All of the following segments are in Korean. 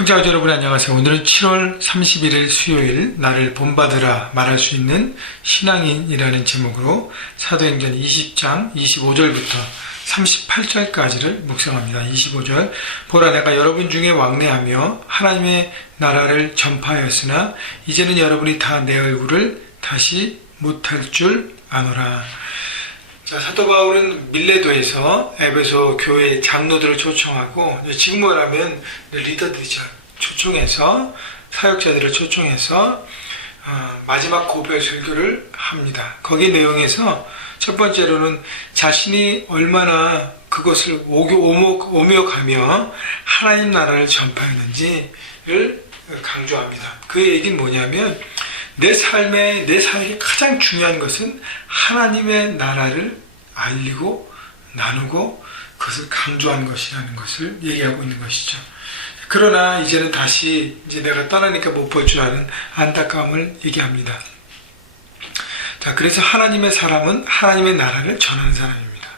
형제자매 여러분 안녕하세요. 오늘은 7월 31일 수요일 나를 본받으라 말할 수 있는 신앙인이라는 제목으로 사도행전 20장 25절부터 38절까지를 묵상합니다. 25절 보라 내가 여러분 중에 왕래하며 하나님의 나라를 전파하였으나 이제는 여러분이 다 내 얼굴을 다시 못할 줄 아노라. 자, 사도 바울은 밀레도에서 에베소 교회 장로들을 초청하고, 지금 뭐라면 리더들이죠. 초청해서, 사역자들을 초청해서, 마지막 고별 설교를 합니다. 거기 내용에서 첫 번째로는 자신이 얼마나 그것을 오묘가며 하나님 나라를 전파했는지를 강조합니다. 그 얘기는 뭐냐면, 내 삶에 가장 중요한 것은 하나님의 나라를 알리고 나누고 그것을 강조한 것이라는 것을 얘기하고 있는 것이죠. 그러나 이제는 다시 내가 떠나니까 못 볼 줄 아는 안타까움을 얘기합니다. 자, 그래서 하나님의 사람은 하나님의 나라를 전하는 사람입니다.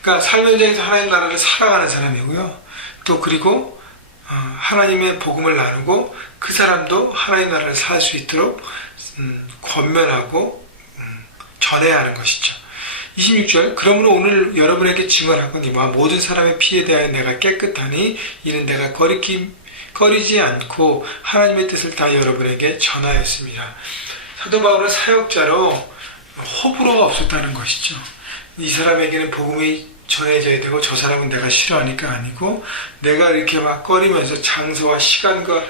그러니까 삶 현장에서 하나님의 나라를 살아가는 사람이고요. 또 그리고 하나님의 복음을 나누고 그 사람도 하나님의 나라를 살 수 있도록 권면하고 전해야 하는 것이죠. 26절 그러므로 오늘 여러분에게 증언하거니와 모든 사람의 피에 대하여 내가 깨끗하니 이는 내가 꺼리지 않고 하나님의 뜻을 다 여러분에게 전하였습니다. 사도 바울은 사역자로 호불호가 없었다는 것이죠. 이 사람에게는 복음이 전해져야 되고 저 사람은 내가 싫어하니까 아니고 내가 이렇게 막 꺼리면서 장소와 시간과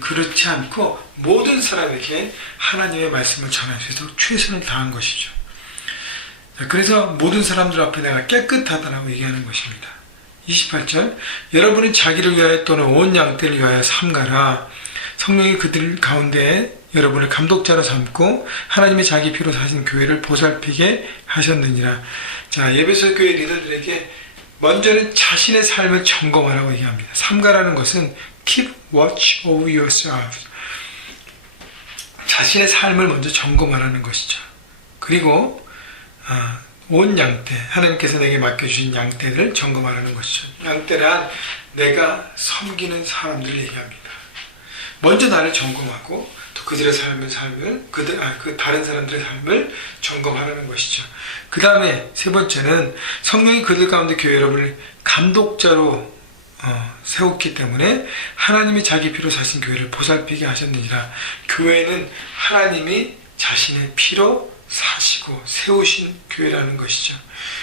그렇지 않고 모든 사람에게 하나님의 말씀을 전할 수 있도록 최선을 다한 것이죠. 그래서 모든 사람들 앞에 내가 깨끗하다라고 얘기하는 것입니다. 28절 여러분은 자기를 위하여 또는 온 양떼를 위하여 삼가라. 성령이 그들 가운데 여러분을 감독자로 삼고 하나님의 자기 피로 사신 교회를 보살피게 하셨느니라. 자, 에베소 교회 리더들에게 먼저는 자신의 삶을 점검하라고 얘기합니다. 삼가라는 것은 keep watch over yourself. 자신의 삶을 먼저 점검하라는 것이죠. 그리고 온 양떼, 하나님께서 내게 맡겨주신 양떼를 점검하라는 것이죠. 양떼란 내가 섬기는 사람들을 얘기합니다. 먼저 나를 점검하고 또 그들의 삶을 다른 사람들의 삶을 점검하라는 것이죠. 그 다음에 세 번째는 성령이 그들 가운데 교회 여러분을 감독자로 세웠기 때문에 하나님이 자기 피로 사신 교회를 보살피게 하셨느니라. 교회는 하나님이 자신의 피로 사시고 세우신 교회라는 것이죠.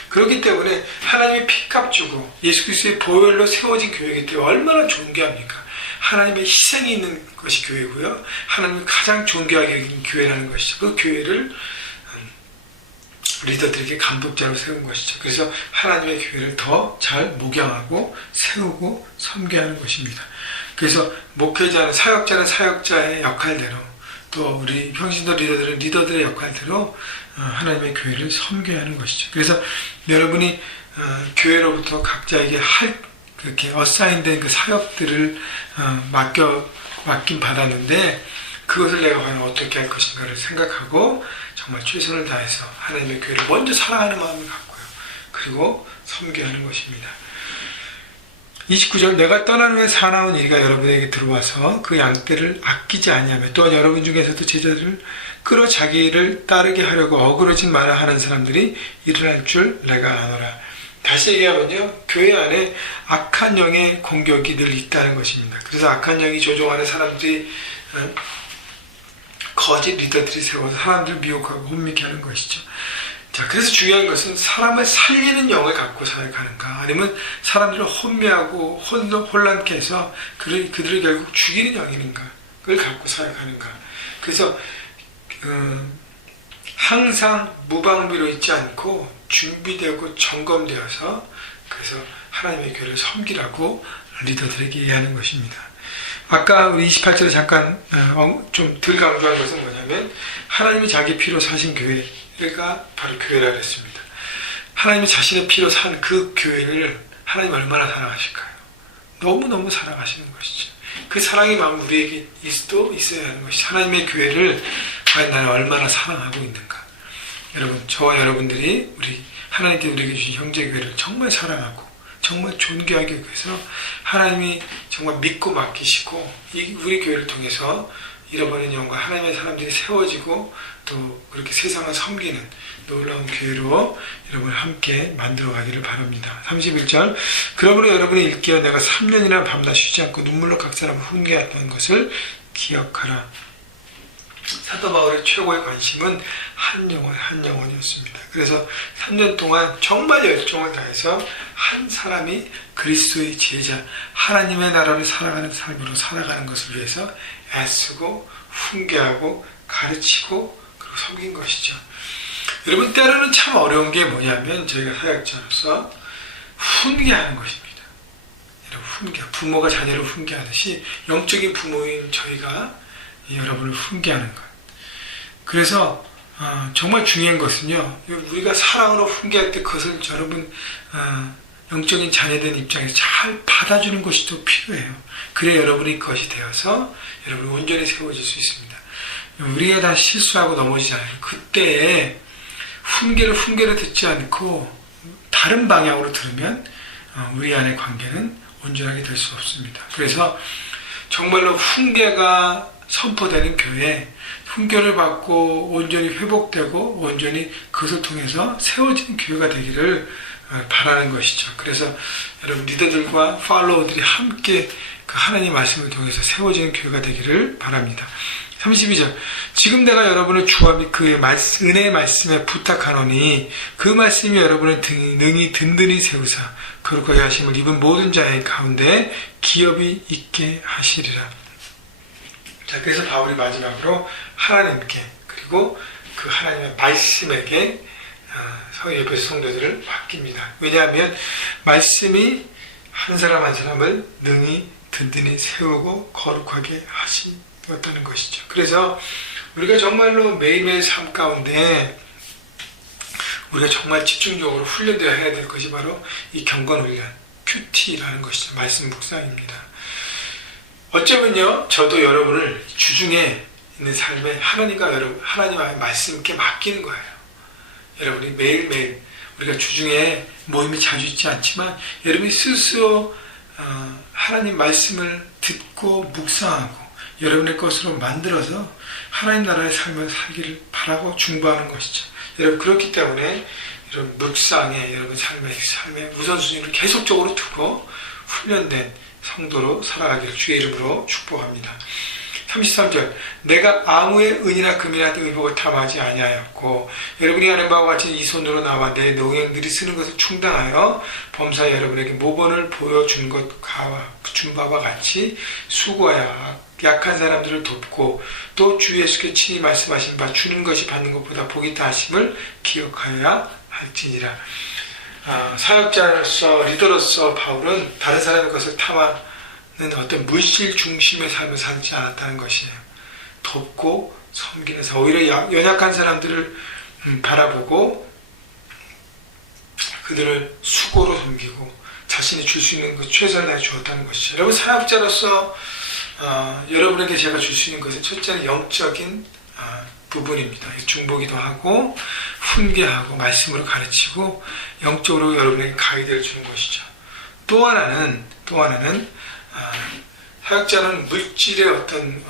그렇기 때문에 하나님의 피값 주고 예수 그리스도의 보혈로 세워진 교회이기 때문에 얼마나 존귀합니까? 하나님의 희생이 있는 것이 교회고요. 하나님이 가장 존귀하게 여긴 교회라는 것이죠. 그 교회를 리더들에게 감독자로 세운 것이죠. 그래서 하나님의 교회를 더 잘 목양하고 세우고 섬겨하는 것입니다. 그래서 목회자는 사역자는 사역자의 역할대로 또 우리 평신도 리더들은 리더들의 역할대로 하나님의 교회를 섬겨야 하는 것이죠. 그래서 여러분이 교회로부터 각자에게 그렇게 어사인된 그 사역들을 맡긴 받았는데 그것을 내가 과연 어떻게 할 것인가를 생각하고 정말 최선을 다해서 하나님의 교회를 먼저 사랑하는 마음을 갖고요. 그리고 섬겨야 하는 것입니다. 29절 내가 떠난 후에 사나운 이가 여러분에게 들어와서 그 양떼를 아끼지 아니하며 또한 여러분 중에서도 제자들을 끌어 자기를 따르게 하려고 어그러진 마라 하는 사람들이 일어날 줄 내가 아노라. 다시 얘기하면요, 교회 안에 악한 영의 공격이 늘 있다는 것입니다. 그래서 악한 영이 조종하는 사람들이 거짓 리더들이 세워서 사람들을 미혹하고 혼미케 하는 것이죠. 자, 그래서 중요한 것은 사람을 살리는 영을 갖고 사역하는가, 아니면 사람들을 혼미하고 혼란케 해서 그들을 결국 죽이는 영인가를 갖고 사역하는가. 그래서 항상 무방비로 있지 않고 준비되고 점검되어서 그래서 하나님의 교회를 섬기라고 리더들에게 얘기하는 것입니다. 아까 우리 28절에 잠깐 좀 덜 강조한 것은 뭐냐면 하나님이 자기 피로 사신 교회가 바로 교회라고 했습니다. 하나님이 자신의 피로 산 그 교회를 하나님 얼마나 사랑하실까요? 너무너무 사랑하시는 것이죠. 그 사랑의 마음 우리에게 있어야 하는 것이 하나님의 교회를 과연 나는 얼마나 사랑하고 있는가. 여러분, 저와 여러분들이 우리 하나님께 우리에게 주신 형제교회를 정말 사랑하고 정말 존귀하게 여겨서 하나님이 정말 믿고 맡기시고 우리 교회를 통해서 잃어버린 영과 하나님의 사람들이 세워지고 또 그렇게 세상을 섬기는 놀라운 교회로 여러분을 함께 만들어 가기를 바랍니다. 31절 그러므로 여러분이 일깨어 내가 3년이나 밤낮 쉬지 않고 눈물로 각 사람을 훈계했던 것을 기억하라. 사도 바울의 최고의 관심은 한 영혼이었습니다. 그래서 3년 동안 정말 열정을 다해서 한 사람이 그리스도의 제자, 하나님의 나라를 살아가는 삶으로 살아가는 것을 위해서 애쓰고 훈계하고 가르치고 그리고 섬긴 것이죠. 여러분 때로는 참 어려운 게 뭐냐면 저희가 사역자로서 훈계하는 것입니다. 여러분 훈계, 부모가 자녀를 훈계하듯이 영적인 부모인 저희가 여러분을 훈계하는 것. 그래서 정말 중요한 것은요, 우리가 사랑으로 훈계할 때 그것을 여러분 영적인 자녀된 입장에서 잘 받아주는 것이 또 필요해요. 그래 여러분이 것이 되어서 여러분이 온전히 세워질 수 있습니다. 우리가 다 실수하고 넘어지잖아요. 그때에 훈계를 듣지 않고 다른 방향으로 들으면 우리 안의 관계는 온전하게 될 수 없습니다. 그래서 정말로 훈계가 선포되는 교회, 훈계를 받고 온전히 회복되고 온전히 그것을 통해서 세워지는 교회가 되기를 바라는 것이죠. 그래서 여러분 리더들과 팔로워들이 함께 그 하나님 말씀을 통해서 세워지는 교회가 되기를 바랍니다. 32절 지금 내가 여러분을 주와 및 그의 은혜의 말씀에 부탁하노니 그 말씀이 여러분을 능히 든든히 세우사 거룩하게 하심을 입은 모든 자의 가운데 기업이 있게 하시리라. 자, 그래서 바울이 마지막으로 하나님께 그리고 그 하나님의 말씀에게 에베소 성도들을 맡깁니다. 왜냐하면 말씀이 한 사람 한 사람을 능히 든든히 세우고 거룩하게 하시었다는 것이죠. 그래서 우리가 정말로 매일매일 삶 가운데 우리가 정말 집중적으로 훈련되어야 해야 될 것이 바로 이 경건훈련, 큐티라는 것이죠. 말씀 묵상입니다. 어쩌면요, 저도 여러분을 주중에 있는 삶에 하나님의 말씀께 맡기는 거예요. 여러분이 매일매일 우리가 주중에 모임이 자주 있지 않지만 여러분이 스스로 하나님 말씀을 듣고 묵상하고 여러분의 것으로 만들어서 하나님 나라의 삶을 살기를 바라고 중보하는 것이죠. 여러분 그렇기 때문에 여러분 묵상에 여러분 삶의 우선순위를 계속적으로 두고 훈련된 성도로 살아가기를 주의 이름으로 축복합니다. 33절 내가 아무의 은이나 금이나 의복을 탐하지 아니하였고 여러분이 아는 바와 같이 이 손으로 나와 내 농행들이 쓰는 것을 충당하여 범사에 여러분에게 모범을 보여준 준 바와 같이 수고하여 약한 사람들을 돕고 또 주 예수께 친히 말씀하신 바 주는 것이 받는 것보다 복이 있다 하심을 기억하여야 할지니라. 사역자로서 리더로서 바울은 다른 사람의 것을 탐하는 어떤 물질 중심의 삶을 살지 않았다는 것이에요. 돕고 섬기는 사 오히려 연약한 사람들을 바라보고 그들을 수고로 섬기고 자신이 줄 수 있는 것 최선을 다해 주었다는 것이죠. 여러분 사역자로서 여러분에게 제가 줄 수 있는 것은 첫째는 영적인 부분입니다. 중보기도 하고 훈계하고 말씀으로 가르치고 영적으로 여러분에게 가이드를 주는 것이죠. 또 하나는 사역자는 물질의 어떤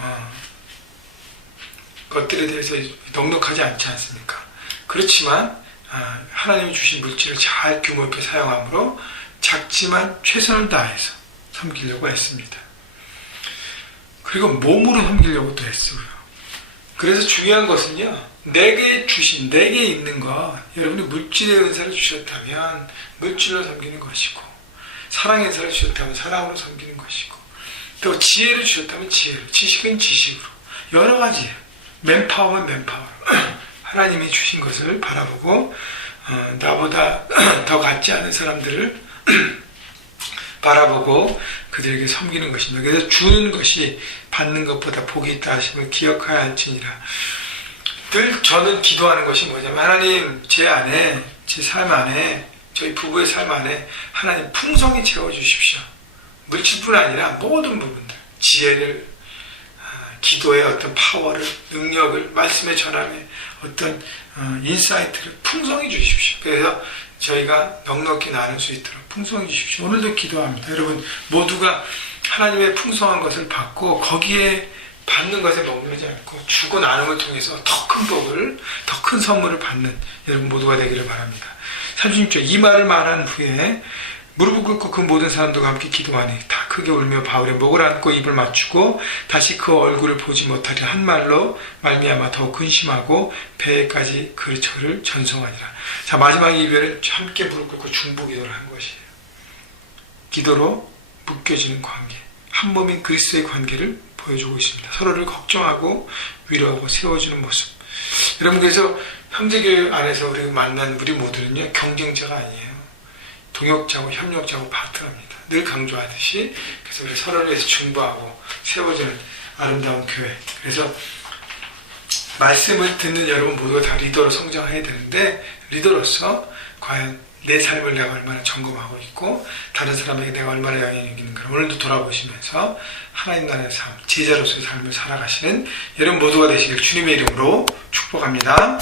것들에 대해서 넉넉하지 않지 않습니까? 그렇지만 하나님이 주신 물질을 잘 규모 있게 사용함으로 작지만 최선을 다해서 섬기려고 했습니다. 그리고 몸으로 섬기려고 또 했어요. 그래서 중요한 것은요, 내게 있는 것, 여러분이 물질의 은사를 주셨다면 물질로 섬기는 것이고, 사랑의 은사를 주셨다면 사랑으로 섬기는 것이고, 또 지혜를 주셨다면 지혜로, 지식은 지식으로, 여러 가지예요. 맨파워면 맨파워로. 하나님이 주신 것을 바라보고, 나보다 더 갖지 않은 사람들을 바라보고 그들에게 섬기는 것입니다. 그래서 주는 것이 받는 것보다 복이 있다 하심을 기억하여 할지니라. 늘 저는 기도하는 것이 뭐냐면 하나님 제 삶 안에 저희 부부의 삶 안에 하나님 풍성히 채워주십시오. 물질뿐 아니라 모든 부분들 지혜를 기도의 어떤 파워를 능력을 말씀의 전함에 어떤 인사이트를 풍성히 주십시오. 그래서 저희가 넉넉히 나눌 수 있도록 풍성해 주십시오. 오늘도 기도합니다. 여러분 모두가 하나님의 풍성한 것을 받고 거기에 받는 것에 머무르지 않고 주고 나눔을 통해서 더 큰 복을, 더 큰 선물을 받는 여러분 모두가 되기를 바랍니다. 36절 이 말을 말한 후에 무릎을 꿇고 그 모든 사람들과 함께 기도하니 다 크게 울며 바울의 목을 안고 입을 맞추고 다시 그 얼굴을 보지 못하리 한 말로 말미암아 더욱 근심하고 배에까지 그리스도를 전송하니라. 자, 마지막 이별에 함께 무릎 꿇고 중보 기도를 한 것이에요. 기도로 묶여지는 관계, 한 몸인 그리스도의 관계를 보여주고 있습니다. 서로를 걱정하고 위로하고 세워주는 모습. 여러분, 그래서 형제교회 안에서 우리가 만난 우리 모두는요, 경쟁자가 아니에요. 동역자고 협력자고 파트너입니다. 늘 강조하듯이. 그래서 우리 서로를 위해서 중보하고 세워주는 아름다운 교회. 그래서 말씀을 듣는 여러분 모두가 다 리더로 성장해야 되는데, 리더로서 과연 내 삶을 내가 얼마나 점검하고 있고 다른 사람에게 내가 얼마나 영향이 있는가 오늘도 돌아보시면서 하나님 나라의 삶, 제자로서의 삶을 살아가시는 여러분 모두가 되시길 주님의 이름으로 축복합니다.